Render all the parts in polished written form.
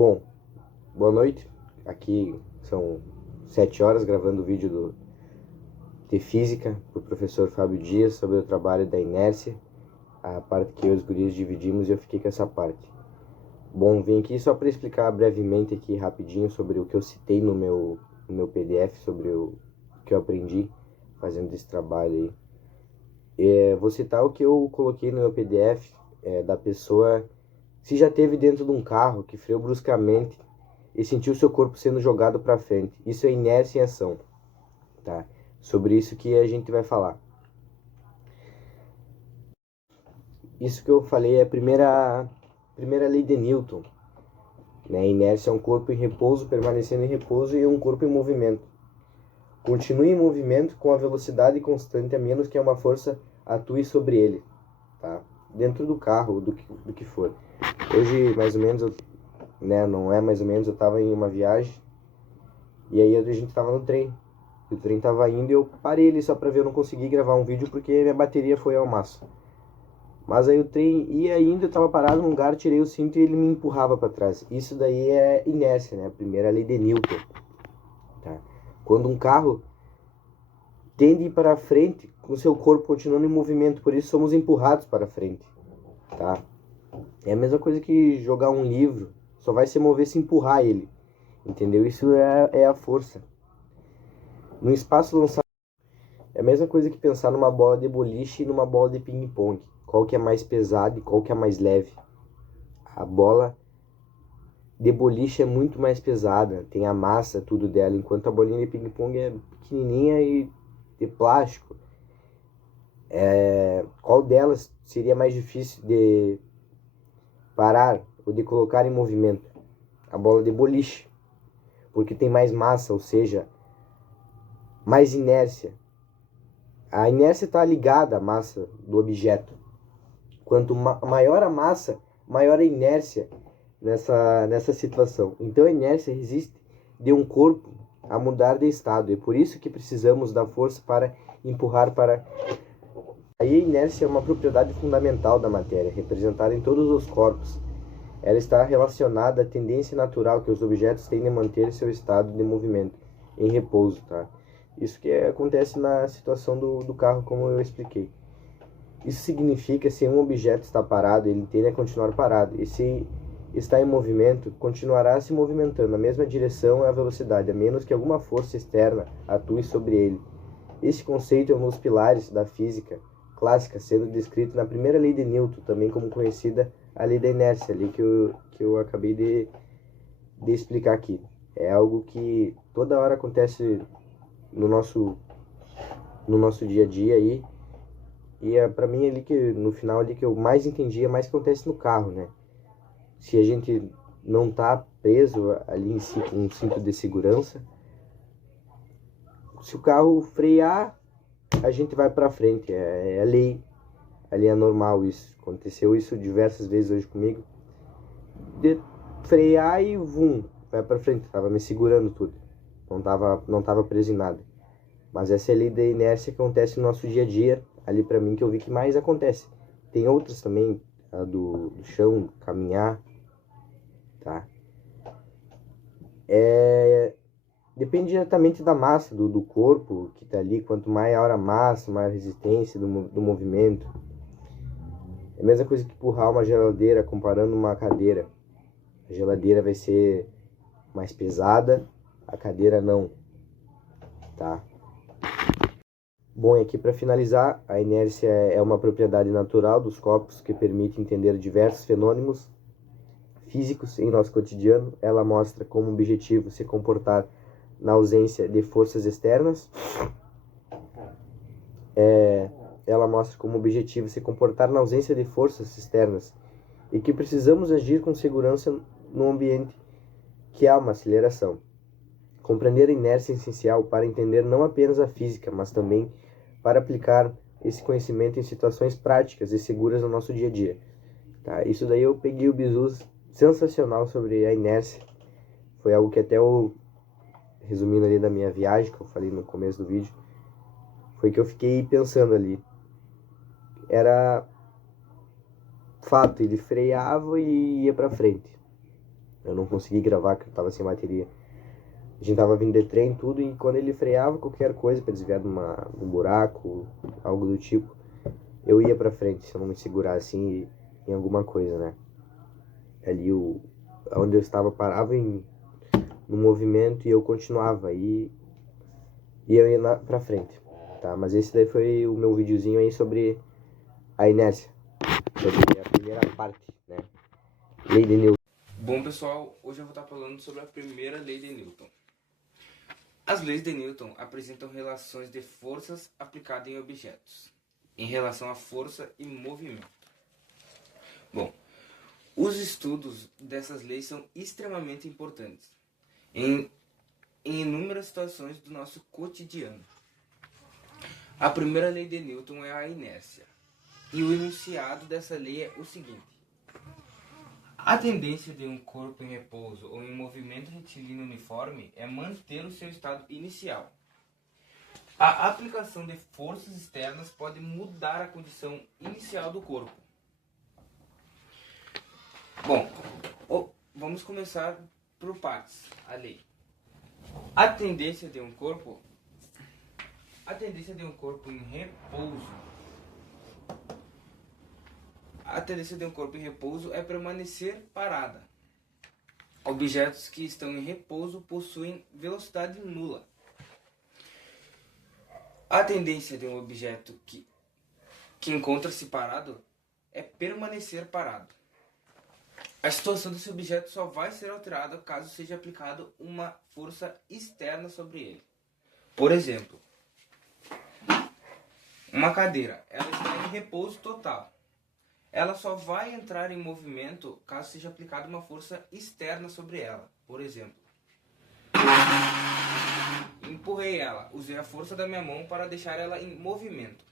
Bom, boa noite. Aqui são 7 horas gravando o vídeo de física para o professor Fábio Dias sobre o trabalho da inércia, a parte que eu e os guris dividimos e eu fiquei com essa parte. Bom, vim aqui só para explicar brevemente aqui rapidinho sobre o que eu citei no meu PDF, sobre o que eu aprendi fazendo esse trabalho aí. Vou citar o que eu coloquei no meu PDF da pessoa se já teve dentro de um carro que freou bruscamente e sentiu seu corpo sendo jogado para frente. Isso é inércia em ação, tá? Sobre isso que a gente vai falar. Isso que eu falei é a primeira lei de Newton, né? Inércia é um corpo em repouso permanecendo em repouso e um corpo em movimento. Continue em movimento com a velocidade constante a menos que uma força atue sobre ele, tá? Dentro do carro, do que for. Hoje, mais ou menos, né? Não é mais ou menos, eu estava em uma viagem e aí a gente estava no trem. O trem estava indo e eu parei ali só para ver, eu não consegui gravar um vídeo porque minha bateria foi ao máximo. Mas aí o trem ia indo, eu estava parado num lugar, tirei o cinto e ele me empurrava para trás. Isso daí é inércia, né? A primeira lei de Newton, tá? Quando um carro tende a ir para frente, com seu corpo continuando em movimento, por isso somos empurrados para frente, tá? É a mesma coisa que jogar um livro, só vai se mover se empurrar ele, entendeu? Isso é a força. No espaço lançado, é a mesma coisa que pensar numa bola de boliche e numa bola de ping-pong. Qual que é mais pesada e qual que é mais leve? A bola de boliche é muito mais pesada, tem a massa, tudo dela, enquanto a bolinha de ping-pong é pequenininha e de plástico. Qual delas seria mais difícil de parar ou de colocar em movimento? A bola de boliche, porque tem mais massa, ou seja, mais inércia. A inércia está ligada à massa do objeto. Quanto maior a massa, maior a inércia nessa situação. Então a inércia resiste de um corpo a mudar de estado. É por isso que precisamos da força para empurrar para... Aí a inércia é uma propriedade fundamental da matéria, representada em todos os corpos. Ela está relacionada à tendência natural que os objetos têm de manter seu estado de movimento em repouso, tá? Isso que acontece na situação do carro, como eu expliquei. Isso significa que se um objeto está parado, ele tende a continuar parado. E se está em movimento, continuará se movimentando na mesma direção e a velocidade, a menos que alguma força externa atue sobre ele. Este conceito é um dos pilares da física clássica, sendo descrito na primeira lei de Newton, também como conhecida a lei da inércia, ali que eu acabei de explicar aqui. É algo que toda hora acontece no nosso dia a dia aí. E é para mim ali que no final ali que eu mais entendi é mais que acontece no carro, né? Se a gente não tá preso ali em si com um cinto de segurança, se o carro frear, a gente vai para frente, é lei, ali é normal isso. Aconteceu isso diversas vezes hoje comigo. De frear e vum, vai para frente, tava me segurando tudo. Não tava preso em nada. Mas essa é a lei da inércia que acontece no nosso dia a dia, ali para mim que eu vi que mais acontece. Tem outras também, a do chão, caminhar, tá? Depende diretamente da massa do corpo que tá ali. Quanto maior a massa, maior a resistência do movimento. É a mesma coisa que empurrar uma geladeira comparando uma cadeira. A geladeira vai ser mais pesada, a cadeira não, tá? Bom, e aqui para finalizar, a inércia é uma propriedade natural dos corpos que permite entender diversos fenômenos físicos em nosso cotidiano. Ela mostra como objetivo se comportar na ausência de forças externas. Ela mostra como objetivo se comportar na ausência de forças externas e que precisamos agir com segurança no ambiente que há uma aceleração. Compreender a inércia é essencial para entender não apenas a física, mas também para aplicar esse conhecimento em situações práticas e seguras no nosso dia a dia. Tá? Isso daí eu peguei o bizu sensacional sobre a inércia. Foi algo que até eu, resumindo ali da minha viagem, que eu falei no começo do vídeo, foi que eu fiquei pensando ali. Era fato, ele freava e ia para frente. Eu não consegui gravar, porque eu tava sem bateria. A gente tava vindo de trem e tudo, e quando ele freava qualquer coisa pra desviar de um buraco, algo do tipo, eu ia pra frente, se eu não me segurasse em alguma coisa, né? Ali onde eu estava parava no movimento e eu continuava, e eu ia pra frente, tá? Mas esse daí foi o meu videozinho aí sobre a inércia, sobre a primeira parte, né? Lei de Newton. Bom, pessoal, hoje eu vou estar falando sobre a primeira lei de Newton. As leis de Newton apresentam relações de forças aplicadas em objetos, em relação à força e movimento. Bom, os estudos dessas leis são extremamente importantes em inúmeras situações do nosso cotidiano. A primeira lei de Newton é a inércia, e o enunciado dessa lei é o seguinte: a tendência de um corpo em repouso ou em movimento retilíneo uniforme é manter o seu estado inicial. A aplicação de forças externas pode mudar a condição inicial do corpo. Bom, vamos começar por partes, a lei. A tendência de um corpo em repouso A tendência de um corpo em repouso é permanecer parada. Objetos que estão em repouso possuem velocidade nula. A tendência de um objeto que encontra-se parado é permanecer parado. A situação desse objeto só vai ser alterada caso seja aplicada uma força externa sobre ele. Por exemplo, uma cadeira, ela está em repouso total. Ela só vai entrar em movimento caso seja aplicada uma força externa sobre ela. Por exemplo, empurrei ela, usei a força da minha mão para deixar ela em movimento.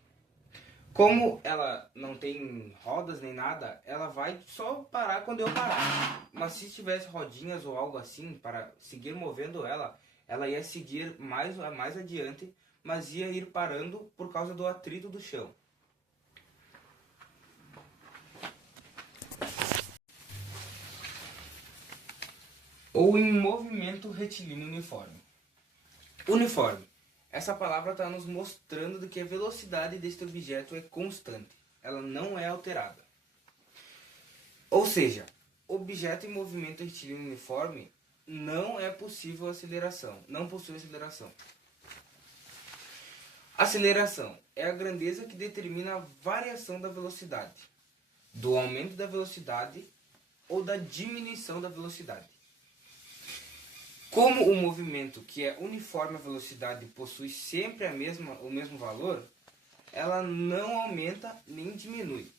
Como ela não tem rodas nem nada, ela vai só parar quando eu parar. Mas se tivesse rodinhas ou algo assim para seguir movendo ela, ela ia seguir mais adiante, mas ia ir parando por causa do atrito do chão. Ou em movimento retilíneo uniforme. Uniforme. Essa palavra está nos mostrando de que a velocidade deste objeto é constante. Ela não é alterada. Ou seja, objeto em movimento retilíneo uniforme não é possível aceleração. Não possui aceleração. Aceleração é a grandeza que determina a variação da velocidade, do aumento da velocidade ou da diminuição da velocidade. Como o movimento que é uniforme à velocidade possui sempre o mesmo valor, ela não aumenta nem diminui.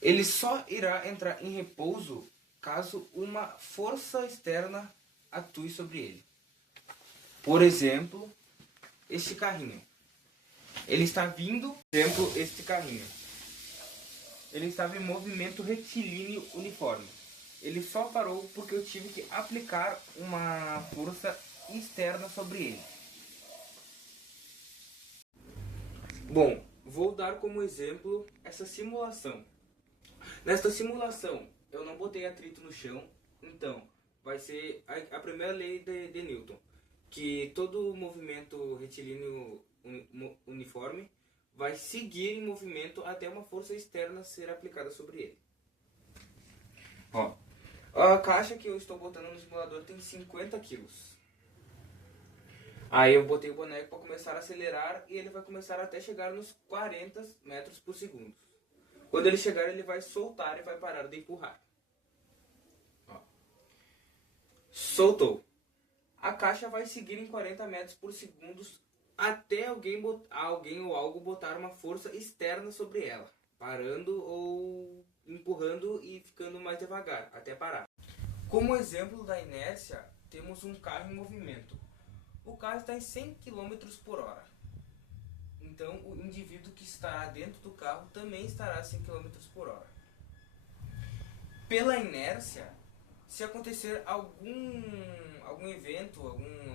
Ele só irá entrar em repouso caso uma força externa atue sobre ele. Por exemplo, este carrinho. Ele está vindo, por exemplo, este carrinho. Ele estava em movimento retilíneo uniforme. Ele só parou porque eu tive que aplicar uma força externa sobre ele. Bom, vou dar como exemplo essa simulação. Nesta simulação, eu não botei atrito no chão, então vai ser a primeira lei de Newton, que todo movimento retilíneo uniforme vai seguir em movimento até uma força externa ser aplicada sobre ele. Ó, a caixa que eu estou botando no simulador tem 50 quilos. Aí eu botei o boneco para começar a acelerar e ele vai começar até chegar nos 40 metros por segundo. Quando ele chegar, ele vai soltar e vai parar de empurrar. Ó. Soltou. A caixa vai seguir em 40 metros por segundo até alguém ou algo botar uma força externa sobre ela, parando ou empurrando e ficando mais devagar, até parar. Como exemplo da inércia, temos um carro em movimento. O carro está em 100 km por hora. Então, o indivíduo que estará dentro do carro também estará a 100 km por hora. Pela inércia, se acontecer algum evento,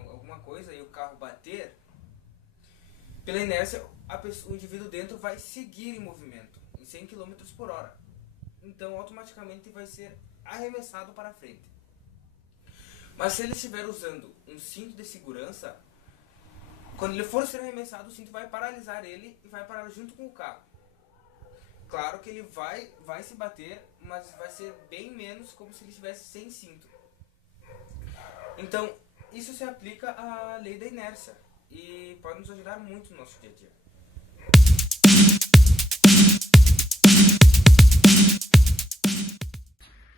alguma coisa e o carro bater, pela inércia, o indivíduo dentro vai seguir em movimento, em 100 km por hora. Então, automaticamente vai ser arremessado para frente. Mas se ele estiver usando um cinto de segurança, quando ele for ser arremessado, o cinto vai paralisar ele e vai parar junto com o carro. Claro que ele vai se bater, mas vai ser bem menos como se ele estivesse sem cinto. Então, isso se aplica à lei da inércia e pode nos ajudar muito no nosso dia a dia.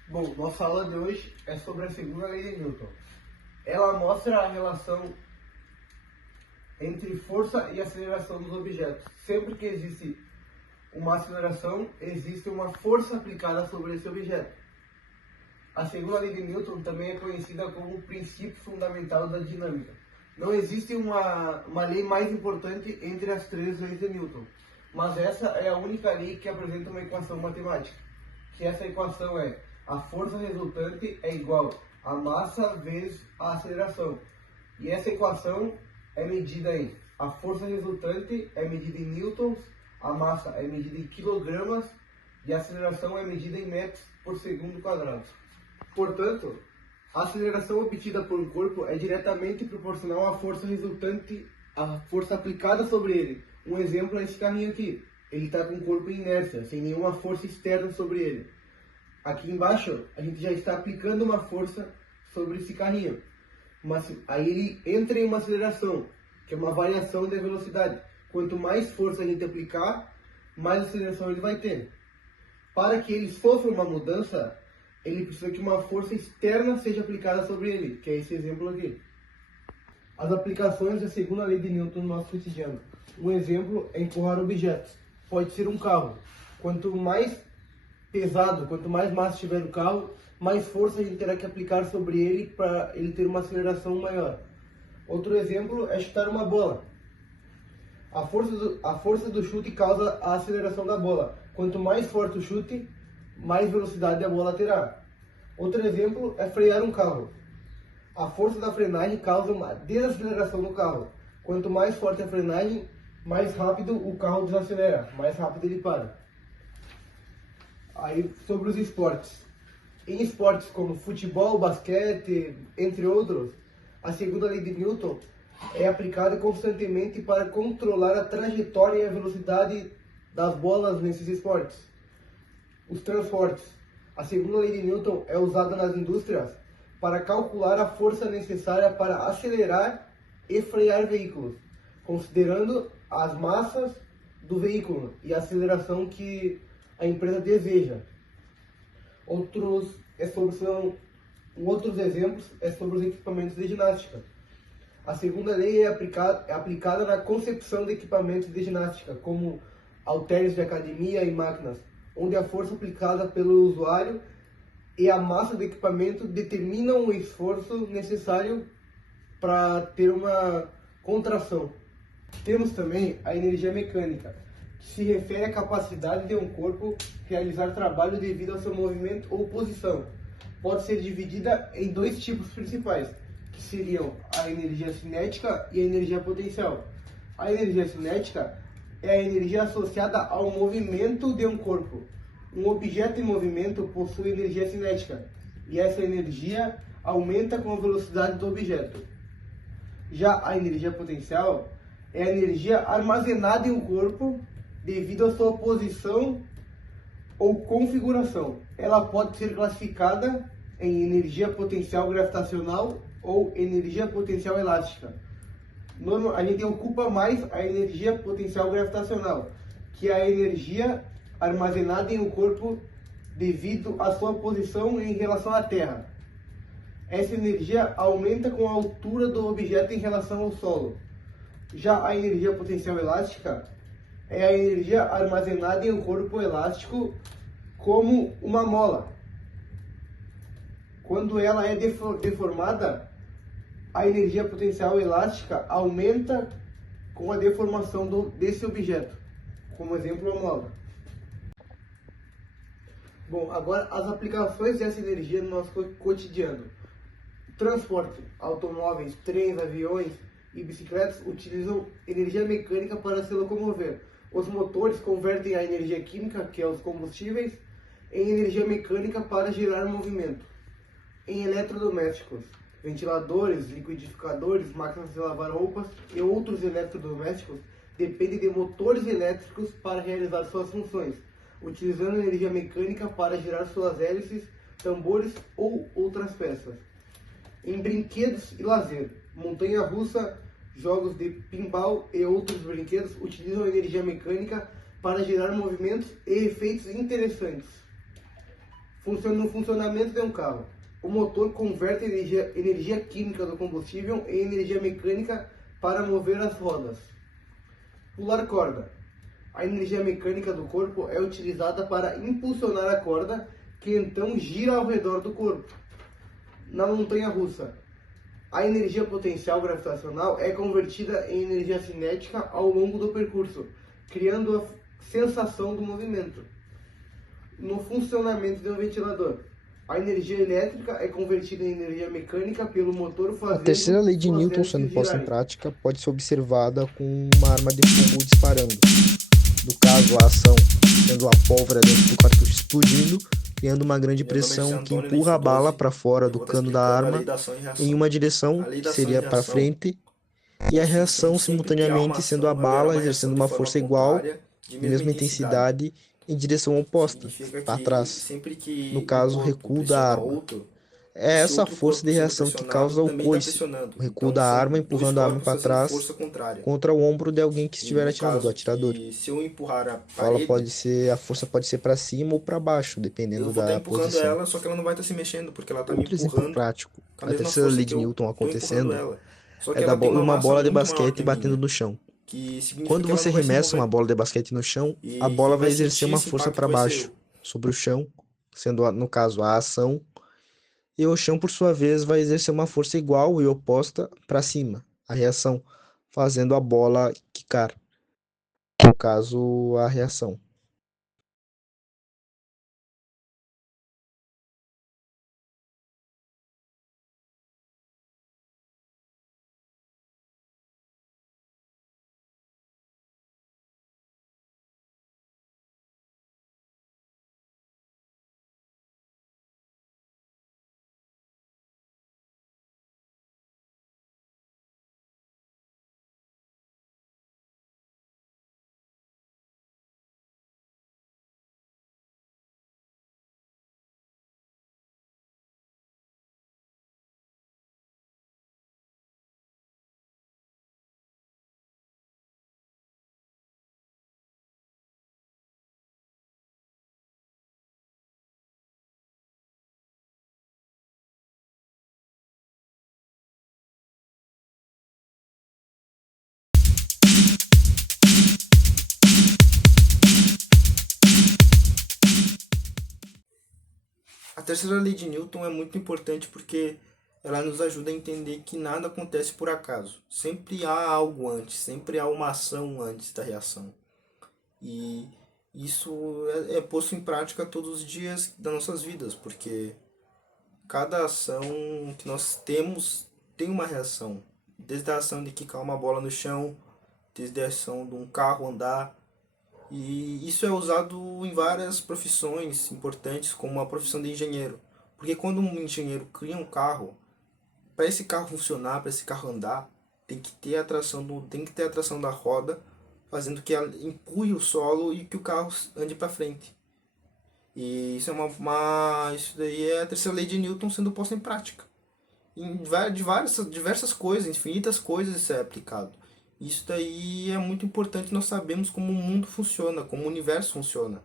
Bom, nossa aula de hoje é sobre a segunda lei de Newton. Ela mostra a relação entre força e aceleração dos objetos. Sempre que existe uma aceleração, existe uma força aplicada sobre esse objeto. A segunda lei de Newton também é conhecida como o princípio fundamental da dinâmica. Não existe uma lei mais importante entre as três leis de Newton, mas essa é a única lei que apresenta uma equação matemática, que essa equação é: a força resultante é igual a massa vezes a aceleração. E essa equação é medida em: a força resultante é medida em newtons, a massa é medida em quilogramas e a aceleração é medida em metros por segundo quadrado. Portanto, a aceleração obtida por um corpo é diretamente proporcional à força resultante, à força aplicada sobre ele. Um exemplo é esse carrinho aqui. Ele está com o corpo em inércia, sem nenhuma força externa sobre ele. Aqui embaixo, a gente já está aplicando uma força sobre esse carrinho. Mas aí ele entra em uma aceleração, que é uma variação de velocidade. Quanto mais força a gente aplicar, mais aceleração ele vai ter. Para que ele sofra uma mudança, ele precisa que uma força externa seja aplicada sobre ele, que é esse exemplo aqui. As aplicações da segunda lei de Newton no nosso cotidiano. Um exemplo é empurrar objetos. Pode ser um carro. Quanto mais pesado, quanto mais massa tiver o carro, mais força a gente terá que aplicar sobre ele para ele ter uma aceleração maior. Outro exemplo é chutar uma bola. A força do chute causa a aceleração da bola. Quanto mais forte o chute, mais velocidade a bola terá. Outro exemplo é frear um carro. A força da frenagem causa uma desaceleração do carro. Quanto mais forte a frenagem, mais rápido o carro desacelera, mais rápido ele para. Aí, sobre os esportes. Em esportes como futebol, basquete, entre outros, a segunda lei de Newton é aplicada constantemente para controlar a trajetória e a velocidade das bolas nesses esportes. Os transportes. A segunda lei de Newton é usada nas indústrias para calcular a força necessária para acelerar e frear veículos, considerando as massas do veículo e a aceleração que a empresa deseja. Outros exemplos é sobre os equipamentos de ginástica. A segunda lei é aplicada na concepção de equipamentos de ginástica, como halteres de academia e máquinas, onde a força aplicada pelo usuário e a massa do equipamento determinam o esforço necessário para ter uma contração. Temos também a energia mecânica, que se refere à capacidade de um corpo realizar trabalho devido ao seu movimento ou posição. Pode ser dividida em dois tipos principais, que seriam a energia cinética e a energia potencial. A energia cinética é a energia associada ao movimento de um corpo. Um objeto em movimento possui energia cinética, e essa energia aumenta com a velocidade do objeto. Já a energia potencial é a energia armazenada em um corpo devido à sua posição ou configuração. Ela pode ser classificada em energia potencial gravitacional ou energia potencial elástica. A gente ocupa mais a energia potencial gravitacional, que é a energia armazenada em um corpo devido à sua posição em relação à Terra. Essa energia aumenta com a altura do objeto em relação ao solo. Já a energia potencial elástica é a energia armazenada em um corpo elástico como uma mola. Quando ela é deformada, a energia potencial elástica aumenta com a deformação desse objeto, como exemplo a mola. Bom, agora as aplicações dessa energia no nosso cotidiano. Transporte, automóveis, trens, aviões e bicicletas utilizam energia mecânica para se locomover. Os motores convertem a energia química, que é os combustíveis, em energia mecânica para gerar movimento. Em eletrodomésticos, ventiladores, liquidificadores, máquinas de lavar roupas e outros eletrodomésticos dependem de motores elétricos para realizar suas funções, utilizando energia mecânica para girar suas hélices, tambores ou outras peças. Em brinquedos e lazer, montanha-russa, jogos de pinball e outros brinquedos utilizam energia mecânica para gerar movimentos e efeitos interessantes. No funcionamento de um carro, o motor converte energia química do combustível em energia mecânica para mover as rodas. Pular corda. A energia mecânica do corpo é utilizada para impulsionar a corda, que então gira ao redor do corpo. Na montanha-russa, a energia potencial gravitacional é convertida em energia cinética ao longo do percurso, criando a sensação do movimento. No funcionamento de um ventilador, a energia elétrica é convertida em energia mecânica pelo motor fazendo A terceira lei de suas Newton hélices sendo posta em girarem. prática pode ser observada com uma arma de fogo disparando. No caso, a ação sendo a pólvora dentro do cartucho explodindo, criando uma grande pressão que empurra a bala para fora do cano da arma em uma direção que seria para frente, e a reação simultaneamente sendo a bala exercendo uma força igual, de mesma intensidade, em direção oposta, para trás. No caso, o recuo da arma. É essa força de reação que causa o coice, o recuo da arma empurrando a arma para trás contra o ombro de alguém que estiver atirando, do atirador. A força pode ser para cima ou para baixo, dependendo da posição. só que ela não vai estar se mexendo, porque ela tá me Outro exemplo empurrando prático, com a mesma terceira força lei que de eu Newton tô acontecendo empurrando ela. Só que é ela da tem uma uma massa bola de muito maior basquete que a batendo minha, no chão. que significa Quando que ela você não vai se remessa mover. uma bola de basquete no chão, E a bola quem vai vai exercer sentir uma esse força impacto para vai ser baixo sobre o chão, sendo, no caso, a ação, e o chão, por sua vez, vai exercer uma força igual e oposta para cima, a reação, fazendo a bola quicar. No caso, a reação. A terceira lei de Newton é muito importante porque ela nos ajuda a entender que nada acontece por acaso. Sempre há algo antes, sempre há uma ação antes da reação. E isso é posto em prática todos os dias das nossas vidas, porque cada ação que nós temos tem uma reação. Desde a ação de quicar uma bola no chão, desde a ação de um carro andar. E isso é usado em várias profissões importantes, como a profissão de engenheiro. Porque quando um engenheiro cria um carro, para esse carro funcionar, para esse carro andar, tem que ter a tração da roda, fazendo que ela empurre o solo e que o carro ande para frente. E isso isso daí é a terceira lei de Newton sendo posta em prática. Em diversas coisas, infinitas coisas isso é aplicado. Isso daí é muito importante, nós sabemos como o mundo funciona, como o universo funciona.